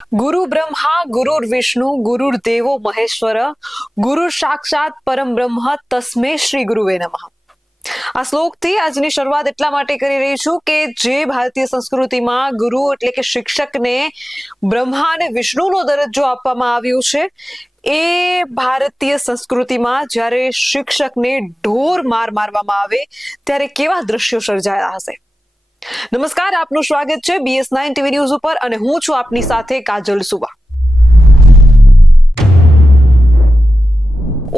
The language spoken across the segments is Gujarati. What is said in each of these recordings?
ગુરુ બ્રહ્મા ગુરુર વિષ્ણુ ગુરુર દેવો મહેશ્વર ગુરુ સાક્ષાત પરમ બ્રહ્મ તસ્મે શ્રી ગુરુવે નમઃ. આ શ્લોકથી આજની શરૂઆત એટલા માટે કરી રહી છું કે જે ભારતીય સંસ્કૃતિમાં ગુરુ એટલે કે શિક્ષકને બ્રહ્મા અને વિષ્ણુનો દરજ્જો આપવામાં આવ્યો છે, એ ભારતીય સંસ્કૃતિમાં જ્યારે શિક્ષકને ઢોર માર મારવામાં આવે ત્યારે કેવા દ્રશ્યો સર્જાયા હશે. નમસ્કાર, આપનું સ્વાગત છે BS9 ટીવી ન્યૂઝ ઉપર અને હું છું આપની સાથે કાજલ સુબા.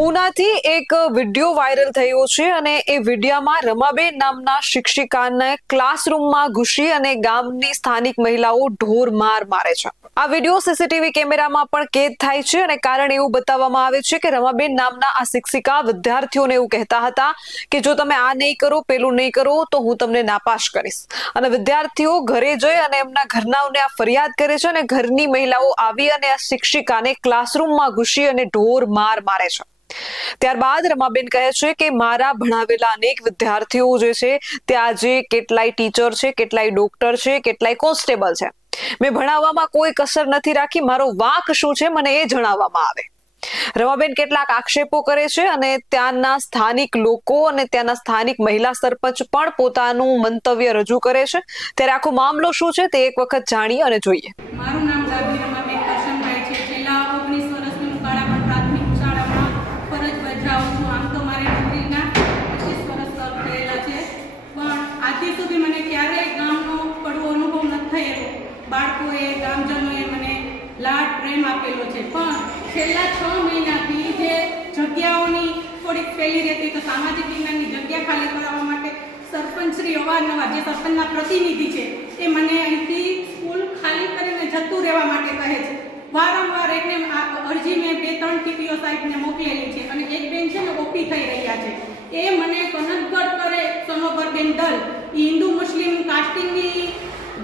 ઉનાથી એક વિડીયો વાયરલ થયો છે અને એ વિડીયોમાં રમાબેન નામના શિક્ષિકાને ક્લાસરૂમમાં ઘૂસી અને ગામની સ્થાનિક મહિલાઓ ઢોર માર મારે છે. આ વિડીયો સીસીટીવી કેમેરામાં પણ કેદ થાય છે અને કારણ એવું બતાવવામાં આવે છે કે રમાબેન નામના આ શિક્ષિકા વિદ્યાર્થીઓને એવું કહેતા હતા કે જો તમે આ નહીં કરો, પેલું નહીં કરો તો હું તમને નાપાસ કરીશ. અને વિદ્યાર્થીઓ ઘરે જઈ અને એમના ઘરનાઓને આ ફરિયાદ કરે છે અને ઘરની મહિલાઓ આવી અને આ શિક્ષિકાને ક્લાસરૂમમાં ઘૂસી અને ઢોર માર મારે છે. ત્યારબાદ રમાબેન કહે છે કે મારા ભણાવેલા અનેક વિદ્યાર્થીઓ જે છે તે આજે કેટલાય ટીચર છે, કેટલાય ડોક્ટર છે, કેટલાય કોન્સ્ટેબલ છે. મેં ભણાવવામાં કોઈ કસર નથી રાખી, મારો વાંક શું છે મને એ જણાવવામાં આવે. રમાબેન કેટલાક આક્ષેપો કરે છે અને ત્યાંના સ્થાનિક લોકો અને ત્યાંના સ્થાનિક મહિલા સરપંચ પણ પોતાનું મંતવ્ય રજૂ કરે છે. ત્યારે આખો મામલો શું છે તે એક વખત જાણીએ અને જોઈએ. મારું નામ ડાભી રમાબેન કરશનભાઈ છે. છેલ્લા 19 વર્ષથી હું કાળાપણ પ્રાથમિક શાળામાં ફરજ બજાવું છું. આમ તો મારી નોકરીના 25 વર્ષ થયેલા છે, પણ આજ સુધી મને ક્યારેય ગામનો કડવો અનુભવ નથી થયેલો. બાળકોએ, ગામજનોએ મને લાડ પ્રેમ આપેલો છે, પણ છેલ્લા 6 મહિનાથી જે જગ્યાઓની થોડીક ફેલી રહેતી, તો સામાજિક વિજ્ઞાનની જગ્યા ખાલી કરાવવા માટે સરપંચશ્રી અવારનવાર, જે સરપંચના પ્રતિનિધિ છે, એ મને અહીંથી સ્કૂલ ખાલી કરીને જતું રહેવા માટે કહે છે. વારંવાર એટલે અરજી મેં 2-3 ટીપીઓ સાહેબને મોકલેલી છે અને એક બેન છે ને ઓપી થઈ રહ્યા છે. એ મને કનકગઢ કરે સનોબરબેન દલ, એ હિન્દુ મુસ્લિમ કાસ્ટિંગની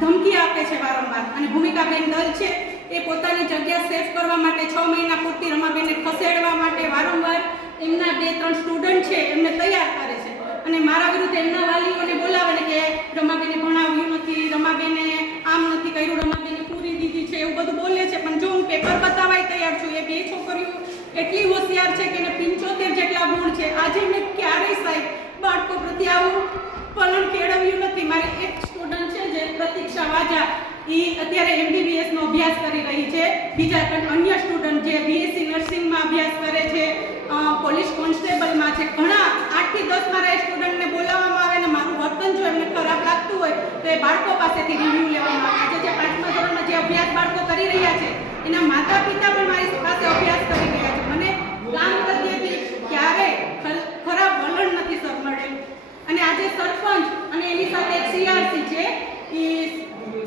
ધમકી આપે છે વારંવાર. અને ભૂમિકાબેન દલ છે, એ પોતાની જગ્યા સેફ કરવા માટે 6 મહિના પૂરતી રમાબેનને ખસેડવા માટે વારંવાર એમના 2-3 સ્ટુડન્ટ છે એમને તૈયાર કરે છે અને મારા વિરુદ્ધ એમના વાલીઓને બોલાવે ને કે રમાબેને ભણાવ્યું નથી, રમાબેને આમ નથી કર્યું, રમાબેને પૂરી દીધી છે, એવું બધું બોલે છે. પણ જો હું પેપર બતાવવા તૈયાર છું, એ 2 છોકરીઓ એટલી હોશિયાર છે કે એને 75 જેટલા ગુણ છે. આજે મેં ક્યારેય સાહેબ બાળકો પ્રત્યે આવું વલણ કેળવ્યું નથી. મારી એક સ્ટુડન્ટ છે જે પ્રતીક્ષા વાજા, એ અત્યારે MBBS નો અભ્યાસ કરી રહી છે. બીજા અન્ય સ્ટુડન્ટ જે BSc નર્સિંગમાં અભ્યાસ કરે છે, પોલીસ કોન્સ્ટેબલમાં છે. ઘણા 8 થી 10 મારા સ્ટુડન્ટને બોલાવવામાં આવે ને મારું વર્તન જો એમને ખરાબ લાગતું હોય તો એ બાળકો પાસેથી રિવ્યૂ લેવામાં આવે. આજે જે 5મા ધોરણમાં જે અભ્યાસ બાળકો કરી રહ્યા છે, એના માતા પિતા પણ મારી પાસે અભ્યાસ કરી રહ્યા છે. મને ગામ પ્રત્યેથી ક્યારેય ખરાબ વલણ નથી સર મળેલું. અને આજે સરપંચ અને એની સાથે CRC છે, એ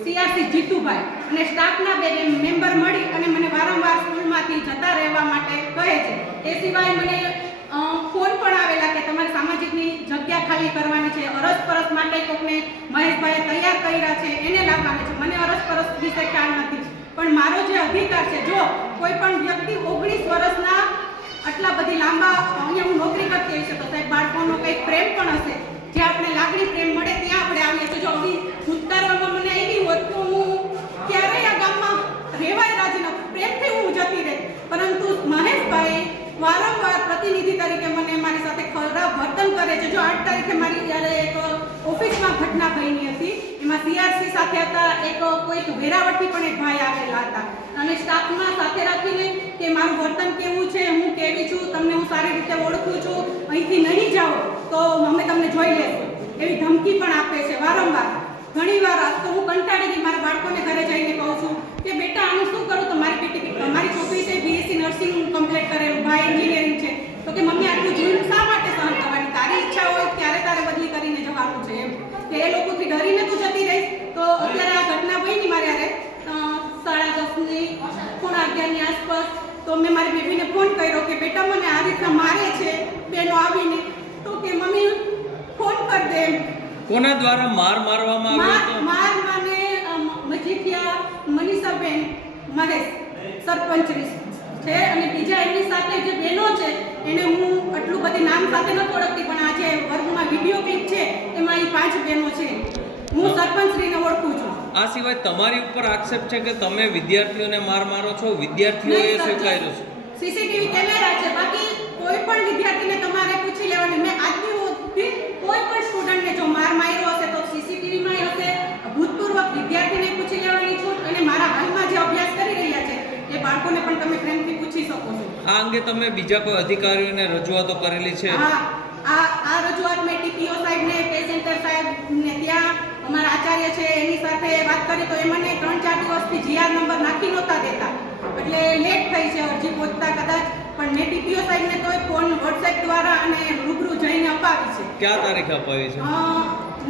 CRC જીતુભાઈ અને સ્ટાફના 2 મેમ્બર મળી અને મને વારંવાર સ્કૂલમાંથી જતા રહેવા માટે કહે છે. એ સિવાય મને ફોન પણ આવેલા કે તમારે સામાજિકની જગ્યા ખાલી કરવાની છે, અરસપરસ માટે કોકને મહેશભાઈએ તૈયાર કર્યા છે, એને લાવવાની છે. મને અરસપરસ વિશે ખ્યાલ નથી, પણ મારો જે અધિકાર છે, જો કોઈ પણ વ્યક્તિ 19 વર્ષના આટલા બધી લાંબા અહીંયા હું નોકરી કરતી હોય છે તો સાહેબ બાળકોનો કંઈક પ્રેમ પણ હશે, જે આપણે લાગણી પ્રેમ મળે ત્યાં આપણે આવીએ. તો જો આવી ઉતારવામાં મને આવી હોત તો હું ક્યારેય આ ગામમાં રહેવાય રાજી નથી, પ્રેમથી હું જતી રહી. પરંતુ મહેશભાઈ વારંવાર પ્રતિનિધિ તરીકે મને મારી સાથે ખરાબ વર્તન કરે છે. જો 8 તારીખે મારી જ્યારે એક ઓફિસમાં ઘટના બની હતી, એમાં CRC સાથે હતા, એક કોઈક વેરાવળથી પણ એક ભાઈ આવેલા હતા અને સ્ટાફમાં સાથે રાખીને કે મારું વર્તન કેવું છે, હું કેવી છું, તમને હું સારી રીતે ઓળખું છું, અહીંથી નહીં જાઓ તો અમે તમને જોઈ લેશું, એવી ધમકી પણ આપે છે વારંવાર. ઘણીવાર તો હું કંટાળી ગઈ, મારા બાળકોને ઘરે જઈને કહું છું કે બેટા આનું શું કરું, તો મારી છોકરી છે BSc નર્સિંગ કમ્પ્લીટ કરેલું, ભાઈ એન્જિનિયરિંગ છે, તો કે મમ્મી આટલું જોઈને શા માટે સહન કરવાની, તારી ઈચ્છા હોય ત્યારે તારે બદલી કરીને જવાનું છે એમ. કે એ લોકોથી ડરીને તું જતી રહીશ. તો અત્યારે આ ઘટના બની મારી હારે 10:30-11:15 આસપાસ. તો મેં મારી બેબીને ફોન કર્યો કે બેટા મને આ રીતના મારે છે બેનો આવીને, તો કે મમ્મી ફોન કર દે. કોના દ્વારા મારવામાં આવ્યો હતો? માર મને મજીઠિયા મનીષાબેન મહેશ સરપંચની છે અને બીજા એમની સાથે જે બહેનો છે એને હું આટલું બધી નામ સાથે નથી ઓળખતી, પણ આજે વર્ગમાં વિડીયો ક્લિપ છે એમાં એ 5 બહેનો છે. હું સરપંચશ્રીને ઓળખું છું. આ સિવાય તમારી ઉપર આક્ષેપ છે કે તમે વિદ્યાર્થીઓને માર મારો છો, વિદ્યાર્થીઓએ સ્વીકાર્યું છે. સીસીટીવી કેમેરા છે, બાકી કોઈ પણ વિદ્યાર્થીને તમારે પૂછી લેવાની. મેં આજની સુધી કોઈ પણ સ્ટુડન્ટને જો માર માર્યો હશે તો સીસીટીવીમાં હશે, ભૂતપૂર્વ વિદ્યાર્થીને પૂછી લેવાની છૂટ, અને મારા હાલમાં જે અભ્યાસ કરી રહ્યા છે એ બાળકોને પણ તમે પ્રેમથી પૂછી શકો છો. આ અંગે તમે બીજા કોઈ અધિકારીઓને રજૂઆતો કરેલી છે? આ રજૂઆત મેં ટીપીઓ સાહેબને, પે સેન્ટર સાહેબને, ત્યાં અમારા આચાર્ય છે એની સાથે વાત કરી તો એ મને 3-4 દિવસથી જીઆર નંબર નાખી નહોતા દેતા, એટલે લેટ થઈ છે અરજી પહોંચતા કદાચ. પણ મેં ટીપીઓ સાહેબને તો ફોન વોટ્સએપ દ્વારા અને રૂબરૂ જઈને અપાવી છે. ક્યાં તારીખે અપાવી છે?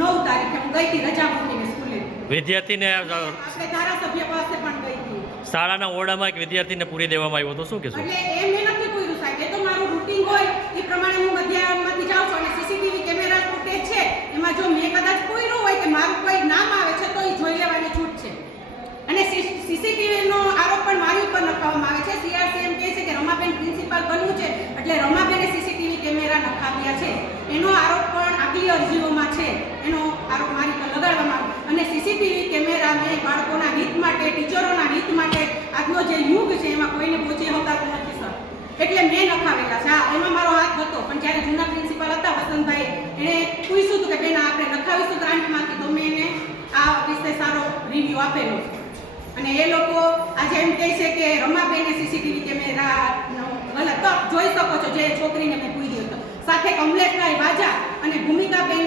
9 તારીખે હું ગઈ હતી રજા મૂકીને સ્કૂલે. વિદ્યાર્થીને આપણે ધારાસભ્ય પાસે પણ ગઈ હતી. શાળાના ઓરડામાં એક વિદ્યાર્થીને પૂરી દેવામાં આવ્યો તો શું કહેશો? એટલે એ મેં નથી પૂર્યું સાહેબ, એ તો મારું રૂટીન હોય એ પ્રમાણે હું મધ્યાહનમાંથી જાઉં છું, અને સીસીટીવી કેમેરા ફૂટેજ છે એમાં જો મેં કદાચ પૂર્યું હોય કે મારું કોઈ નામ આવે છે તો એ જોઈ લેવાની છૂટ છે. અને સીસીટીવીનો આરોપ પણ મારી ઉપર નખાવવામાં આવે છે. સીઆરસીએમ કહે છે કે રમાબેન પ્રિન્સિપાલ બનવું છે એટલે રમાબેને સીસીટીવી કેમેરા નખાવ્યા છે, એનો આરોપ પણ આગલી અરજીઓમાં છે, એનો આરોપ મારી પર લગાડવામાં આવે. અને સીસીટીવી કેમેરા મેં બાળકોના હિત માટે, ટીચરોના હિત માટે, આજનો જે યુગ છે એમાં કોઈને પહોંચી શકાતું નથી સર, એટલે મેં નખાવેલા છે. હા, એમાં મારો હાથ હતો, પણ જ્યારે જૂના પ્રિન્સિપાલ હતા વસંતભાઈ, એણે પૂછ્યું હતું કે બેન આપણે નખાવીશું ગ્રાન્ટમાંથી, તો મેં એને આ વિશે સારો રિવ્યૂ આપેલો છે. અને એ લોકો આજે એમ કહે છે કે રમાબેને સીસીટીવી કેમેરાનો ગલત તો જોઈ શકો છો, જે છોકરીને મેં પૂછ્યું હતો સાથે કમલેશભાઈ વાજા અને ભૂમિકાબેન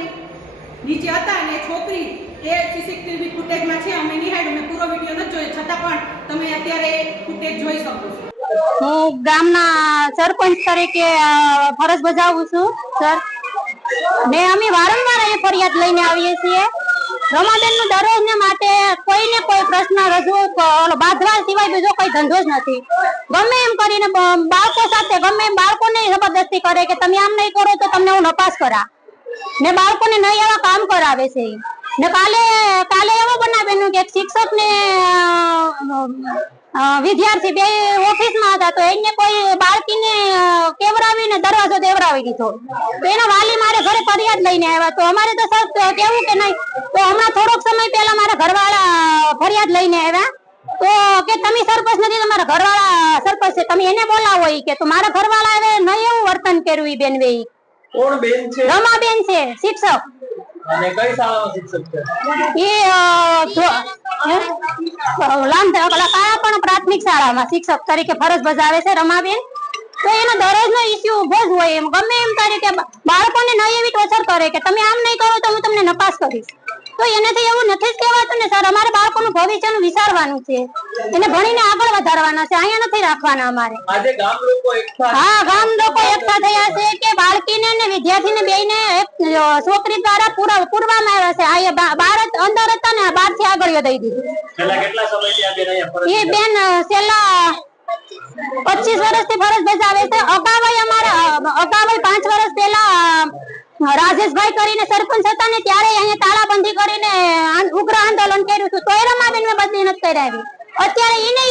નીચે હતા, અને છોકરી એ સીસીટીવી ફૂટેજમાં છે. અમે નિહાળ્યું, મેં પૂરો વિડીયો નથી જોયો, છતાં પણ તમે અત્યારે ફૂટેજ જોઈ શકો છો. હું ગામના સરપંચ તરીકે ફરજ બજાવું છું સર, ને અમે વારંવાર અહીં ફરિયાદ લઈને આવીએ છીએ. રમાબેનનું દરરોજને માટે કોઈને કોઈ પ્રશ્ન રજૂ બાંધવા સિવાય બીજો કોઈ ધંધો જ નથી. ગમે એમ કરીને બાળકો સાથે ગમે એમ બાળકોને જબરદસ્તી કરે કે તમે આમ નહીં કરો તો તમને હું નપાસ કરા, ને બાળકોને નહીં એવા કામ કરાવે છે. ને કાલે એવો બનાવેલું કે શિક્ષક ને વિદ્યાર્થી બે ઓફિસમાં હતા, તો એને કોઈ બાળકીને કેવરાવીને દરવાજો દેવરાવી દીધો, તો એના વાલી મારે ઘરે ફરિયાદ લઈને આવ્યા. તો અમારે તો સર કેવું કે નહીં, તો હમણાં થોડોક સમય પહેલા મારા ઘરવાળા ફરિયાદ લઈને આવ્યા, તો કે તમે સરપંચ નથી, તમારા ઘરવાળા સરપંચ છે, તમે એને બોલાવો. કે તો મારા ઘરવાળા હવે નહીં એવું વર્તન કર્યું. ઈ બેન વે કોણ બેન છે? રમાબેન છે, શિક્ષક. અને કઈ શાળાનો શિક્ષક છે? પણ પ્રાથમિક શાળામાં શિક્ષક તરીકે ફરજ બજાવે છે રમાબેન. તો એનો દરરોજનો ઇસ્યુ ઉભો જ હોય, એમ ગમે એમ તરીકે બાળકોને નહીં એવી ટોર્ચર કરે કે તમે આમ નહીં કરો તો હું તમને નપાસ કરીશ. તો એનાથી એવું નથી જ કહેવાતું ને સર, અમારે બાળકોનું ભવિષ્યનું વિચારવાનું છે, એને ભણીને આગળ વધારવાના છે, અહીંયા નથી રાખવાના અમારે. આજે ગામ લોકો એકઠા હા, ગામ લોકો એકઠા થયા છે કે બાળકીને ને વિદ્યાર્થીને બેયને છોકરી દ્વારા પૂરવામાં આવ્યા છે. આ બાર અંદર હતા ને 12 થી આગળ દઈ દીધું. કેટલા સમયથી આ બેન અહીંયા ફરજ એ બેન છેલ્લા 25 વર્ષથી ફરજ બજાવે છે. અગાઉ 5 વર્ષ પહેલા રાજેશભાઈ કરીને સરપંચ હતા ને, ત્યારે અહીંયા તાળાબંધી કરીને ઉગ્ર આંદોલન કર્યું હતું, તો એ રમાબેન મેં બદલી નથી કરાવી. અત્યારે એને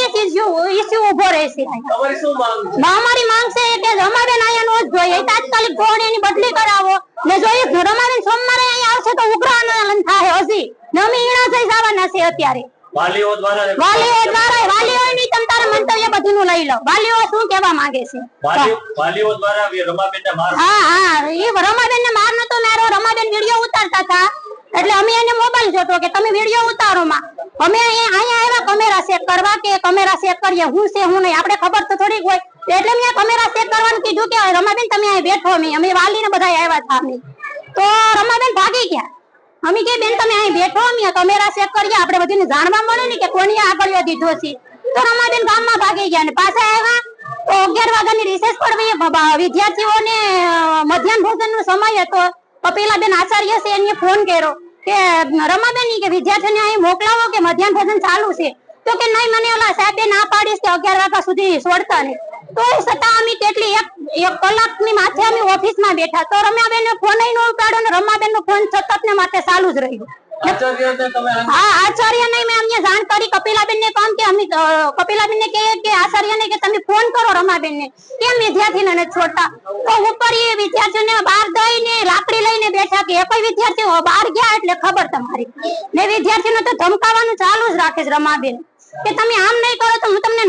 ઇસ્યુ ઉભો રહેશે. અમારી માંગ છે કે રમાબેન અહીંયા નો જ જોઈએ, તાત્કાલિક ધોરણે એની બદલી કરાવો. ને જો રમાબેન સોમવારે અહીંયા આવશે તો ઉગ્ર આંદોલન થાય. હજી અમે ઈણા થઈ જવાના છે. અત્યારે વાલીઓ ની તમ તારા મંતવ્ય બધું લઈ લો. વાલીઓ શું કહેવા માંગે છે? વાલીઓ દ્વારા રમાબેનને માર એ રમાબેન ને માર નતો માર્યો. રમાબેન વિડીયો ઉતારતા હતા એટલે અમે એને મોબાઈલ જોતો કે તમે વિડીયો ઉતારો માં. અમે અહીંયા આવ્યા કેમેરા ચેક કરવા કે કેમેરા ચેક કરીએ હું છે હું નહીં, આપણે ખબર તો થોડીક હોય. એટલે મેં કેમેરા ચેક કરવાનું કીધું કે રમાબેન તમે અહીં બેઠો. અમે વાલીને બધા આવ્યા હતા. તો રમાબેન ભાગી ગયા. અમે કે બેન તમે અહીં બેઠો, અમે કેમેરા ચેક કરીએ, આપણે બધીને જાણવા મળે ને કે કોની આગળ દીધો છે. તો રમાબેન ગામમાં ભાગી ગયા ને પાછા આવ્યા. તો 11 વાગ્યાની રિસેસ પડવી, વિદ્યાર્થીઓને મધ્યાહન ભોજનનો સમય હતો. તો પેલા બેન આચાર્ય છે એને ફોન કર્યો કે રમાબેન કે વિદ્યાર્થીઓને અહીં મોકલાવો કે મધ્યાહન ભોજન ચાલુ છે. તો કે નહીં, મને ઓલા સાહેબે ના પાડીશ કે 11 વાગ્યા સુધી છોડતા નહીં. તો એ છતાં અમે કેટલી એક કલાકની માથે અમે ઓફિસમાં બેઠા, તો રમાબેન ફોન ન ઉપાડ્યો ને રમાબેન નો ફોન સતત ને માટે ચાલુ જ રહ્યો. હા આચાર્યને મેં અમને જાણ કરી કપિલાબેનને કામ કે અમે કપિલાબેનને કે આચાર્યને કે તમે ફોન કરો રમાબેનને કેમ વિદ્યાર્થીને નથી છોડતા તો ઉપર એ વિદ્યાર્થીઓને બહાર દઈને લાકડી લઈને બેઠા કે કોઈ વિદ્યાર્થીઓ બહાર ગયા એટલે ખબર તમારી ને વિદ્યાર્થીને તો ધમકાવવાનું ચાલુ જ રાખે છે રમાબેન કે તમે આમ નહીં કરો તો હું તમને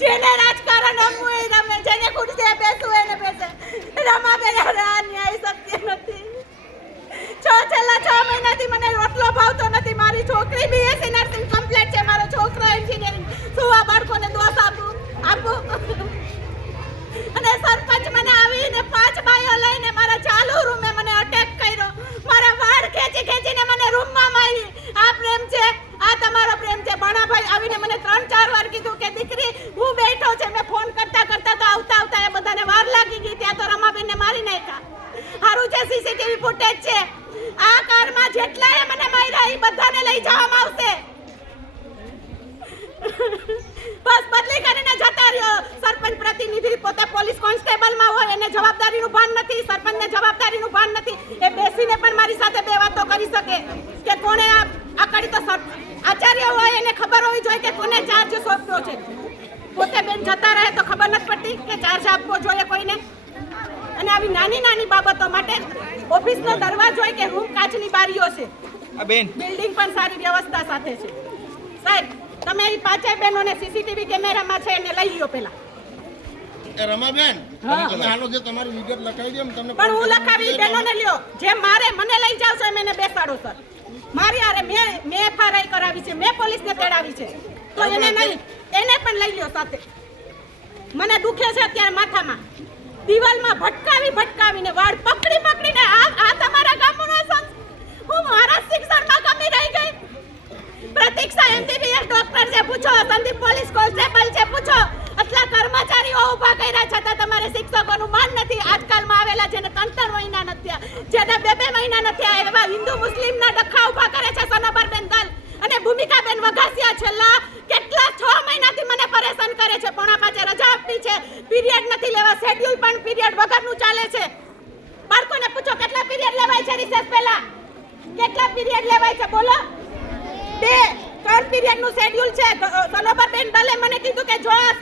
જેને રાજકારણ રમવું એ રમે જેને ખુરશીએ બેસવું એને બેસે રમાબેન આ ન્યાય સત્ય નથી છેલ્લા 6 મહિનાથી મને રોટલો ભાવતો નથી મારી છોકરી બીએસસી નર્સિંગ કમ્પ્લીટ છે મારો છોકરો એન્જિનિયરિંગ શું આ બાળકોને દોષ આપું અને સરપંચ મને આવીને 5 બાઈઓ લઈને મારા ચાલુ રૂમે મને અટેક કર્યો મારા વાળ ખેંચીને મને રૂમમાં મારી આ પ્રેમ છે આ તમારો પ્રેમ છે ભણાભાઈ આવીને મને 3-4 વાર કીધું કે દીકરી હું બેઠો છે મેં ફોન કરતા તો આવતા એ બધાને વાર લાગી ગઈ ત્યાં તો રમાબેનને મારી નાખ્યા હારું છે સીસીટીવી ફૂટેજ છે આ કારમાં જેટલાએ મને માર્યા એ બધાને લઈ જવામાં આવશે બસ બદલી કરીને જતા રહ્યો સરપંચ પ્રતિનિધિ પોતે પોલીસ કોન્સ્ટેબલમાં હોય એને જવાબદારીનું ભાન નથી સરપંચને જવાબદારીનું ભાન નથી એ બેસીને પણ મારી સાથે 2 વાતો કરી શકે કે કોણે આ કરી તો આચાર્ય હોય એને ખબર હોવી જોઈએ કે કોને ચાર્જ સોંપ્યો છે પોતે બેન જતા રહે તો ખબર નથી પડતી કે ચાર્જ આપવો જોઈએ કોઈને અને આવી નાની બાબતો માટે ઓફિસનો દરવાજો હોય કે રૂમ કાચની બારીઓ છે બિલ્ડિંગ પણ સારી વ્યવસ્થા સાથે છે સાહેબ તમે એ 5 બહેનોને સીસીટીવી કેમેરામાં છે એને લઈ લ્યો પેલા રમાબેન તમે હાલો જે તમારી વિગત લખાવી દે તમને પણ હું લખાવી બહેનોને લ્યો જે મારે મને લઈ જાવ છો એમ એને બેસાડો સર મારી આરે મેં એફઆરઆઈ કરાવી છે મેં પોલીસને તેડાવી છે તો એને નહીં એને પણ લઈ લ્યો સાથે મને દુખે છે અત્યારે માથામાં દિવાલમાં ભટકાવીને વાળ પકડીને આ તમારા ગામનો હું મારા શિક્ષણમાં કમી રહી ગઈ પ્રતીક્ષા એમબીબીએસ ડોક્ટર છે પૂછો સંદીપ પોલીસ કોન્સ્ટેબલ છે પૂછો આટલા કર્મચારીઓ ઊભા કર્યા છતાં તમારે શિક્ષકોનું માન નથી આજકાલમાં આવેલા જેને 3 મહિના નથી જેને 2 મહિના નથી એવા હિન્દુ મુસ્લિમના ડખા ઊભા કરે છે સનોબરબેન દલ અને ભૂમિકાબેન વઘાસિયા છેલ્લા કેટલા 6 મહિનાથી મને પરેશાન કરે છે પોણા 5 રજા આપી છે પીરિયડ નથી લેવા શેડ્યુલ પણ પીરિયડ વગરનું ચાલે છે બાળકોને પૂછો કેટલા પીરિયડ લેવાય છે રિસેસ પહેલા કેટલા પીરિયડ લેવાય છે બોલો 2-3 પીરિયડનું શેડ્યુલ છે સનોબરબેન દલે મને કીધું કે જો આ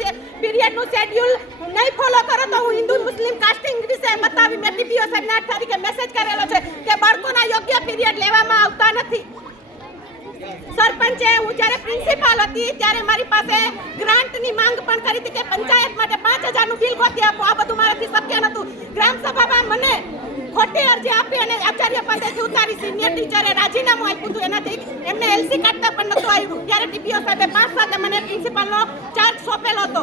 પીરિયડનું શેડ્યુલ નહીં ફોલો કરો તો હું હિન્દુ મુસ્લિમ કાસ્ટિંગ વિશે બતાવી મેં ટીપીઓ સાહેબને 8 તારીખે મેસેજ કરેલો છે કે બાળકોના યોગ્ય પીરિયડ લેવામાં આવતા નથી સરપંચે હું જ્યારે પ્રિન્સિપાલ હતી ત્યારે મારી પાસે ગ્રાન્ટની માંગ પણ કરી હતી કે પંચાયત માટે 5000 નું બિલ ગોતી આપો આ બધું મારાથી શક્ય નહોતું ગ્રામ સભામાં મને ખોટી અરજી આપી અને આચાર્ય પાસેથી ઉતારી સિનિયર ટીચરે રાજીનામું આપ્યું હતું એનાથી એમને એલસી કાઢતા પણ નહોતું આવ્યું ત્યારે ટીપીઓ સાહેબે 5 સાથે મને પ્રિન્સિપાલનો ચાર્જ સોંપેલો હતો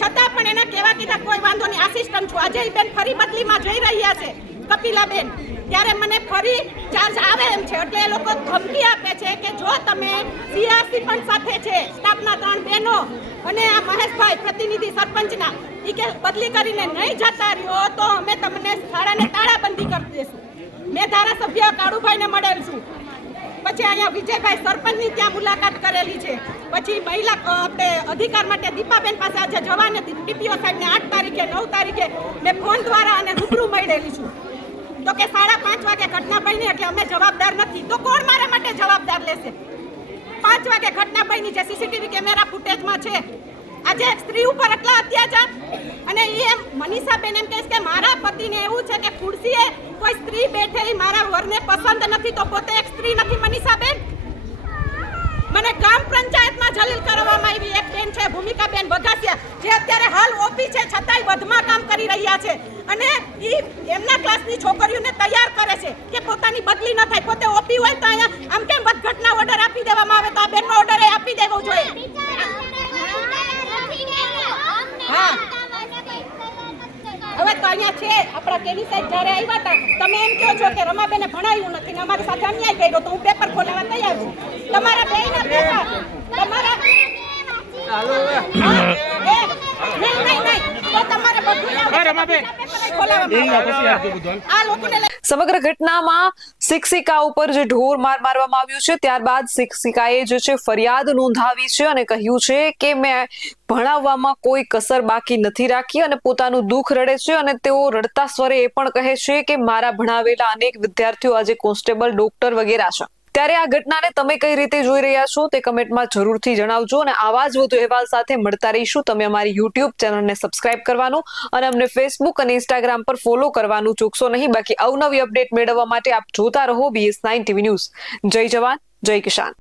છતાં પણ એના કહેવા કીધા કોઈ વાંધો નહીં આસિસ્ટન્ટ છું આજે બેન ફરી બદલીમાં જઈ રહ્યા છે કપિલાબેન ત્યારે મને ફરી ચાર્જ આવે એમ છે એટલે એ લોકો ધમકી આપે છે કે જો તમે સીઆરસી પણ સાથે છે સ્ટાફના 3 બહેનો અને આ મહેશભાઈ પ્રતિનિધિ સરપંચના ઈ કે બદલી કરીને નહીં જતા રહ્યો તો અમે તમને શાળાને તાળાબંધી કરી દેશું. મેં ધારાસભ્ય કાળુભાઈને મળેલ છું. પછી અહીંયા વિજયભાઈ સરપંચની ત્યાં મુલાકાત કરેલી છે. પછી મહિલા આપણે અધિકાર માટે દીપાબેન પાસે આજે જવાને ટીપીઓ સાહેબને 8 તારીખે 9 તારીખે મેં ફોન દ્વારા અને રૂબરૂ મળેલી છું. તો કે 5:30 વાગે ઘટના બની એટલે અમે જવાબદાર નથી. તો કોણ મારા માટે જવાબદાર લેશે? 5 વાગે ઘટના બની છે, સીસીટીવી કેમેરા ફૂટેજમાં છે. આજે એક સ્ત્રી ઉપર એટલા અત્યાચાર અને એ મનીષાબેન એમ કહે છે કે મારા પતિને એવું છે કે ખુરશીએ કોઈ સ્ત્રી બેઠેલી મારા વરને પસંદ નથી તો પોતે એક સ્ત્રી નથી. મનીષાબેન મને ગ્રામ પંચાયતમાં જલીલ કરવામાં આવી. એક બેન છે ભૂમિકાબેન બગાસિયા જે અત્યારે હાલ ઓપી છે છતાંય વધમાં કામ કરી રહ્યા છે અને ઈ એમના ક્લાસની છોકરીઓને તૈયાર કરે છે કે પોતાની બદલી ન થાય. પોતે ઓપી હોય તો અહીંયા આમ કેમ વધઘટના ઓર્ડર આપી દેવામાં આવે તો આ બેનનો ઓર્ડર આપી દેવો જોઈએ. હા હવે તો અહીંયા છે આપણા કેલી સાહેબ જ્યારે આવ્યા હતા તમે એમ કહો છો કે રમાબેને ભણાવ્યું નથી ને અમારી સાથે અન્યાય કર્યો તો હું પેપર ખોલાવવા તૈયાર છું. તમારા બેયના પેપર તમારા નહીં તો તમારે બધું રમાબેન આ લોકોને સમગ્ર ઘટનામાં શિક્ષિકા ઉપર જે ઢોર માર મારવામાં આવ્યું છે ત્યારબાદ શિક્ષિકાએ જે છે ફરિયાદ નોંધાવી છે અને કહ્યું છે કે મેં ભણાવવામાં કોઈ કસર બાકી નથી રાખી અને પોતાનું દુઃખ રડે છે અને તેઓ રડતા સ્વરે એ પણ કહે છે કે મારા ભણાવેલા અનેક વિદ્યાર્થીઓ આજે કોન્સ્ટેબલ, ડોક્ટર વગેરે છે. ત્યારે આ ઘટનાને તમે કઈ રીતે જોઈ રહ્યા છો તે કમેન્ટમાં જરૂરથી જણાવજો અને આવા જ વધુ અહેવાલ સાથે મળતા રહીશું. તમે અમારી યુટ્યુબ ચેનલને સબસ્ક્રાઇબ કરવાનું અને અમને ફેસબુક અને ઇન્સ્ટાગ્રામ પર ફોલો કરવાનું ચૂકશો નહીં. બાકી અવનવી અપડેટ મેળવવા માટે આપ જોતા રહો BS9 TV ન્યૂઝ. જય જવાન, જય કિસાન.